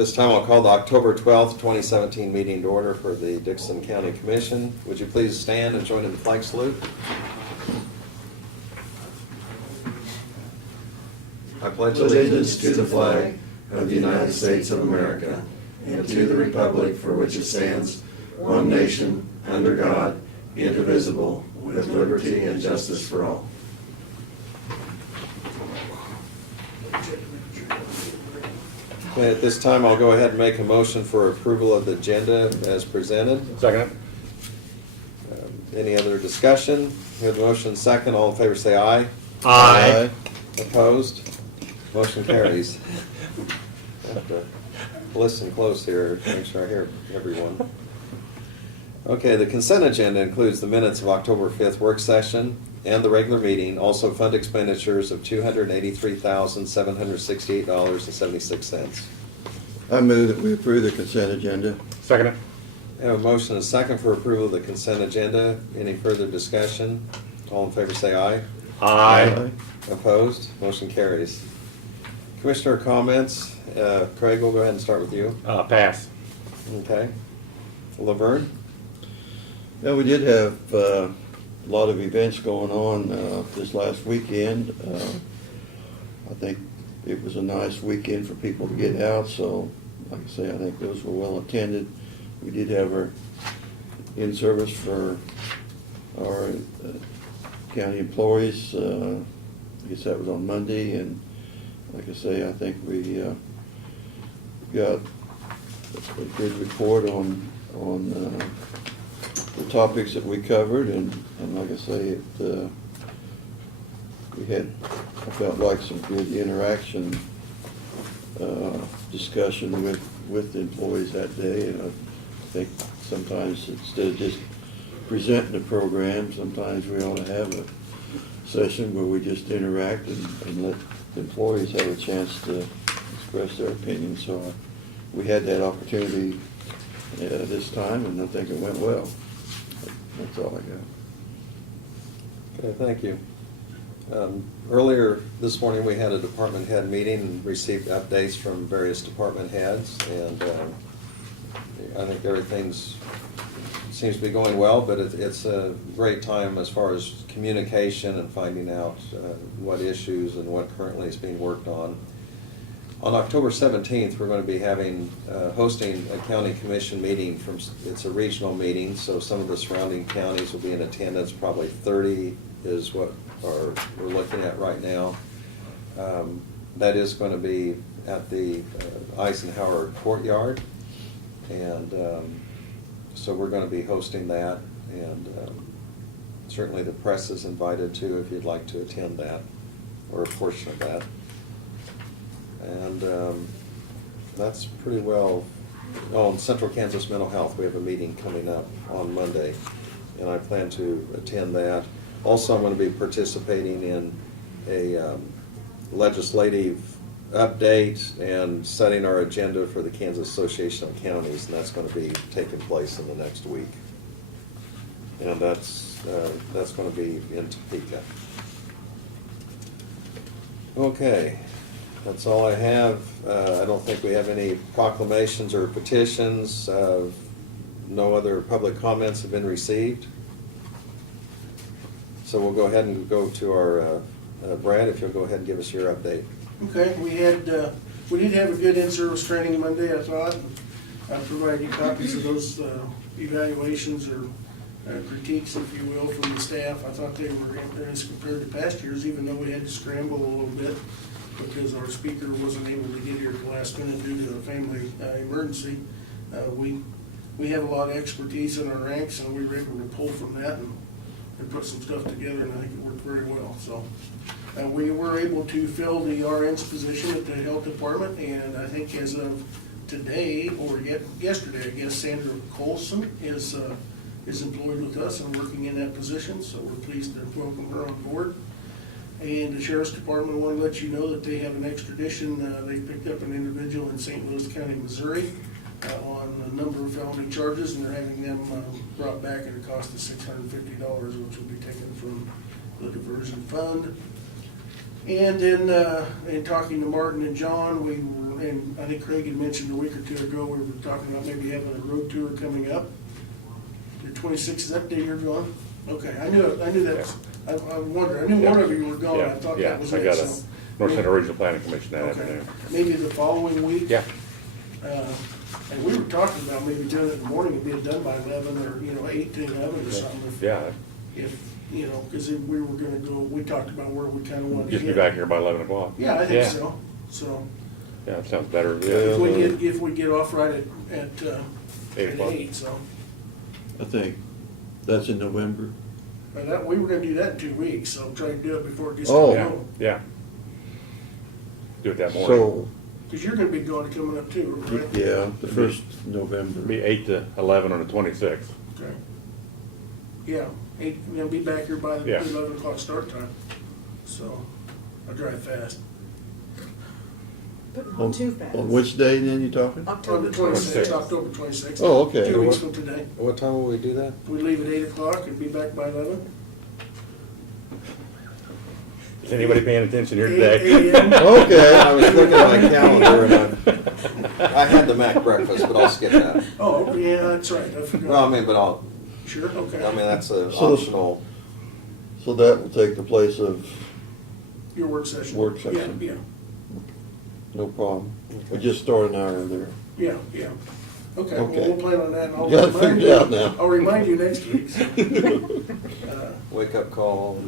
this time, I'll call the October 12th, 2017 meeting to order for the Dixon County Commission. Would you please stand and join in the flag salute? I pledge Allegiance to the flag of the United States of America and to the republic for which it stands, one nation, under God, indivisible, with liberty and justice for all. Okay, at this time, I'll go ahead and make a motion for approval of the agenda as presented. Second. Any other discussion? We have a motion second. All in favor say aye. Aye. Opposed? Motion carries. I have to listen close here to make sure I hear everyone. Okay, the consent agenda includes the minutes of October 5th work session and the regular meeting, also fund expenditures of $283,768.76. I move that we approve the consent agenda. Second. I have a motion and a second for approval of the consent agenda. Any further discussion? All in favor say aye. Aye. Opposed? Motion carries. Commissioner comments. Craig, we'll go ahead and start with you. Pass. Okay. Laverne? Yeah, we did have a lot of events going on this last weekend. I think it was a nice weekend for people to get out, so like I say, I think those were well attended. We did have our in-service for our county employees. I guess that was on Monday, and like I say, I think we got a good report on the topics that we covered, and like I say, we had, I felt like, some good interaction, discussion with the employees that day, and I think sometimes instead of just presenting the program, sometimes we ought to have a session where we just interact and let the employees have a chance to express their opinion. So we had that opportunity this time, and I think it went well. That's all I got. Okay, thank you. Earlier this morning, we had a department head meeting and received updates from various department heads, and I think everything's seems to be going well, but it's a great time as far as communication and finding out what issues and what currently is being worked on. On October 17th, we're going to be hosting a county commission meeting. It's a regional meeting, so some of the surrounding counties will be in attendance. Probably 30 is what we're looking at right now. That is going to be at the Eisenhower Courtyard, and so we're going to be hosting that, and certainly the press is invited too if you'd like to attend that, or a portion of that. And that's pretty well. Oh, in Central Kansas Mental Health, we have a meeting coming up on Monday, and I plan to attend that. Also, I'm going to be participating in a legislative update and setting our agenda for the Kansas Association of Counties, and that's going to be taking place in the next week. And that's going to be in Topeka. Okay. That's all I have. I don't think we have any proclamations or petitions. No other public comments have been received. So we'll go ahead and go to our, Brad, if you'll go ahead and give us your update. Okay, we did have a good in-service training Monday, I thought. I provided you copies of those evaluations or critiques, if you will, from the staff. I thought they were, as compared to past years, even though we had to scramble a little bit because our speaker wasn't able to get here at the last minute due to a family emergency. We have a lot of expertise in our ranks, and we were able to pull from that and put some stuff together, and I think it worked very well. So we were able to fill the RN's position at the health department, and I think as of today, or yesterday, I guess, Sandra Colson is employed with us and working in that position, so we're pleased to welcome her on board. And the Sheriff's Department wanted to let you know that they have an extradition. They picked up an individual in St. Louis County, Missouri on a number of felony charges, and they're having them brought back at a cost of $650, which will be taken from the diversion fund. And then in talking to Martin and John, we were and I think Craig had mentioned a week or two ago, we were talking about maybe having a road tour coming up. The 26th, is that day you're going? Okay, I knew that's, I wondered, I knew one of you were going, I thought that was I it, got a so. North Center Regional Planning Commission that Okay, afternoon. maybe the following week? Yeah, And we were talking about maybe doing it in the morning and being done by 11 or, 8 to 11 or something. yeah, If, because we were gonna go, we talked about where we kinda wanted to just get. be back here by 11 o'clock. Yeah, I think so, so. Yeah, that sounds better. Yeah. If we get off right at 8 o'clock. 8, so. I think that's in November. But that, we were gonna do that in 2 weeks, so try to do it before it gets Oh. too Yeah, long. yeah. Do it that morning. So, Cause you're gonna be going, coming up too, right? yeah, the first November. Be 8 to 11 on the 26th. Okay. Yeah, 8, be back here by the Yeah. 11 o'clock start time, so I drive fast. But On not too fast. on which day then you talking? On October the 26th, 26th. October 26th. Oh, okay. 2 weeks from today. What time will we do that? We leave at 8 o'clock and be back by 11. Is anybody paying attention here 8 today? a.m. Okay. I was looking at my calendar and I had the Mac breakfast, but I'll skip that. Oh, yeah, that's right, I Well, I forgot. mean, but I'll, Sure, okay. I mean, that's a So- optional. So that will take the place of, Your work session. Work session. Yeah, no problem. We just start an hour earlier. yeah. Okay, well, Okay. we'll plan on that and I'll You gotta remind figure you. it out now. I'll remind you next week. So. Uh, Wake up call.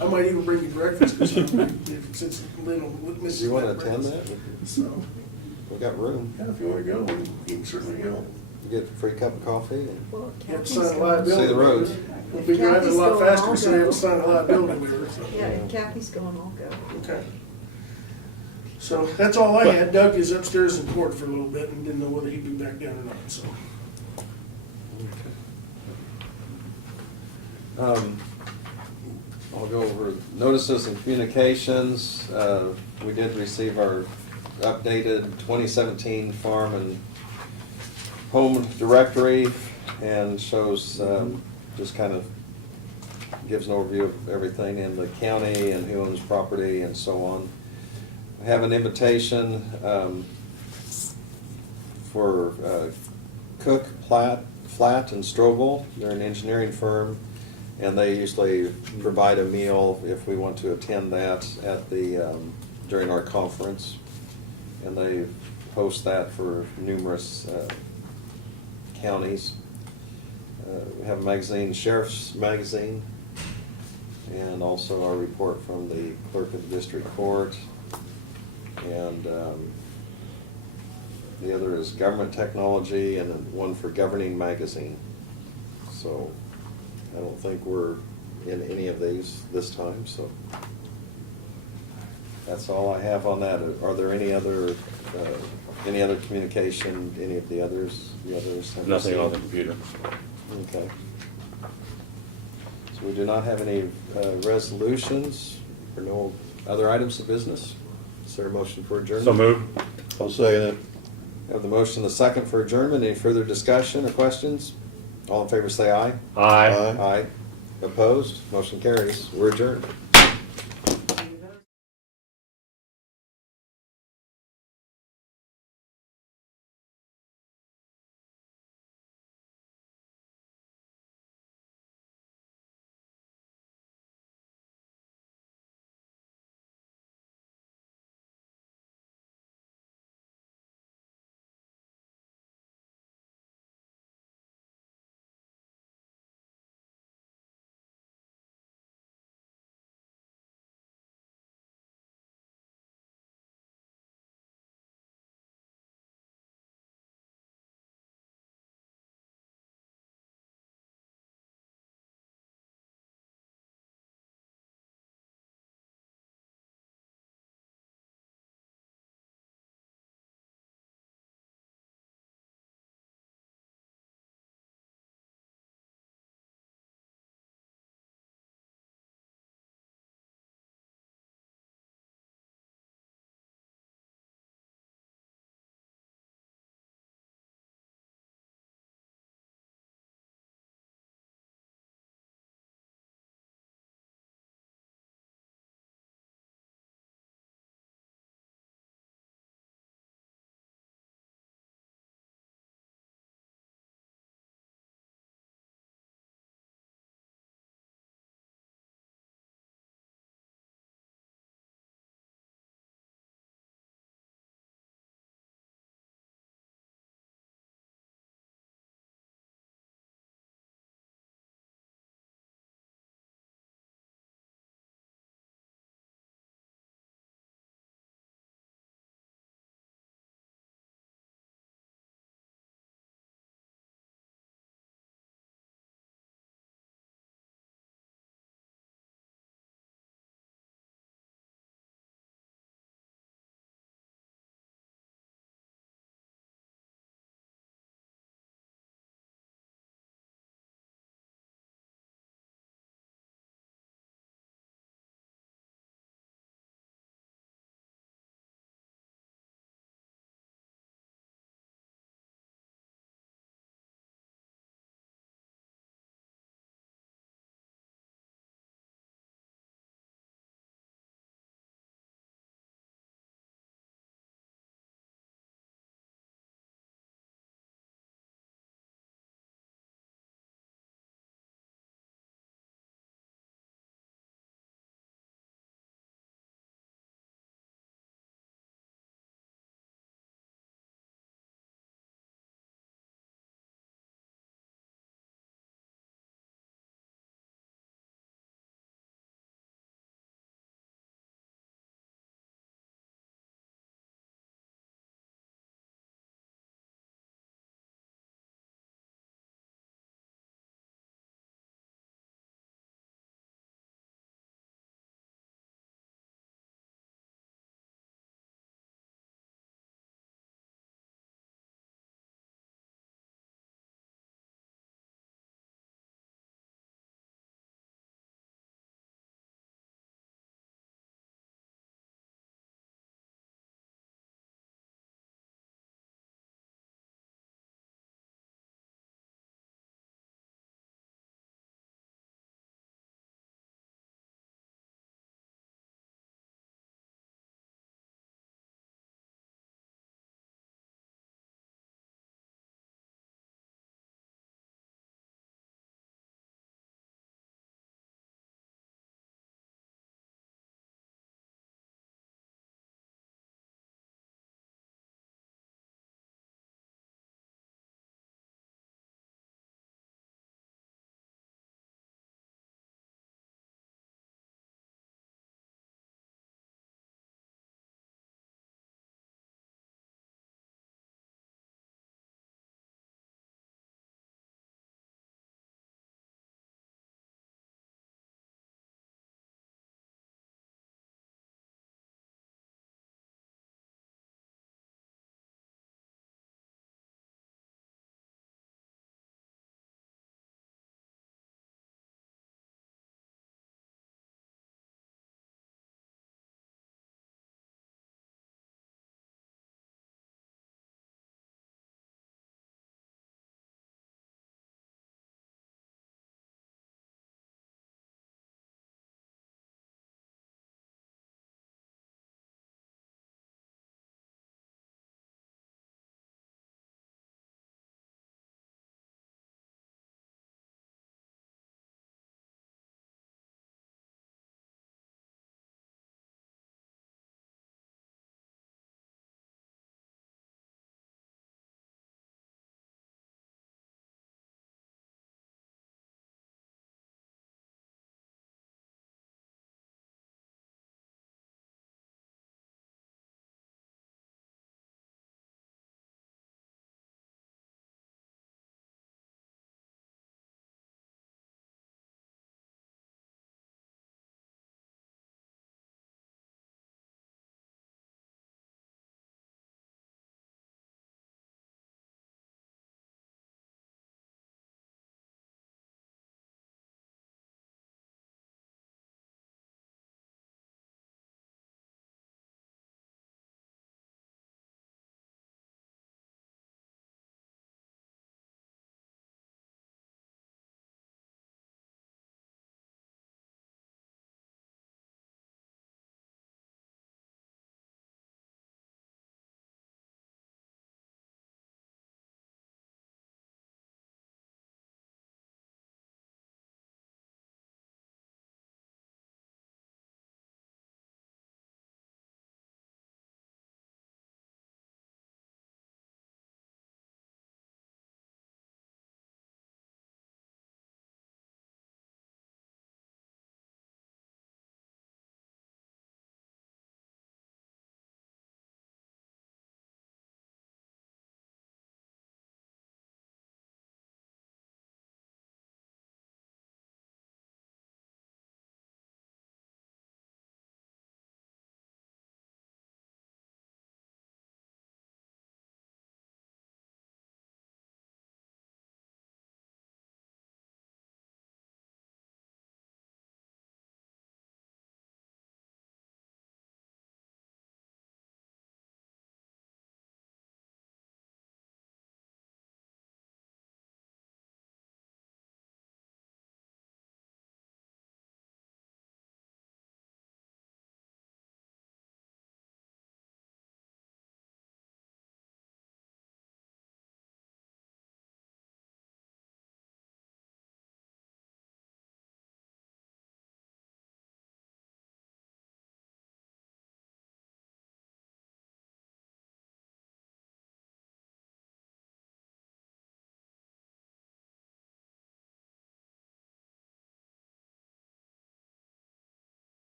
I might even bring you breakfast or something, since Lynn will miss. Do you want to that attend breakfast. that? So, We got room. yeah, if you wanna go, you can certainly go. You get a free cup of coffee and Well, You have to Kathy's sign a going- liability. See the roads. We'll be driving a lot Kathy's faster, going, so they have I'll to sign a liability waiver, so. Yeah, if Kathy's going, I'll go. Okay. So that's all I had. Doug is upstairs in court for a little bit and didn't know whether he'd be back down or not, so. I'll go over notices and communications. We did receive our updated 2017 farm and home directory and shows, just kind of gives an overview of everything in the county and who owns property and so on. I have an invitation for Cook, Flat and Strobel. They're an engineering firm, and they usually provide a meal if we want to attend that at the, during our conference. And they host that for numerous counties. We have a magazine, Sheriff's Magazine, and also our report from the clerk of the district court. And the other is Government Technology, and then one for Governing Magazine. So I don't think we're in any of these this time, so that's all I have on that. Are there any other communication, any of the others? The others have Nothing on the received? computer. Okay. So we do not have any resolutions or no other items of business. Is there a motion for adjournment? So move. I'll say that. Have the motion, the second for adjournment. Any further discussion or questions? All in favor say aye. Aye. Aye. Aye. Opposed? Motion carries. We're adjourned.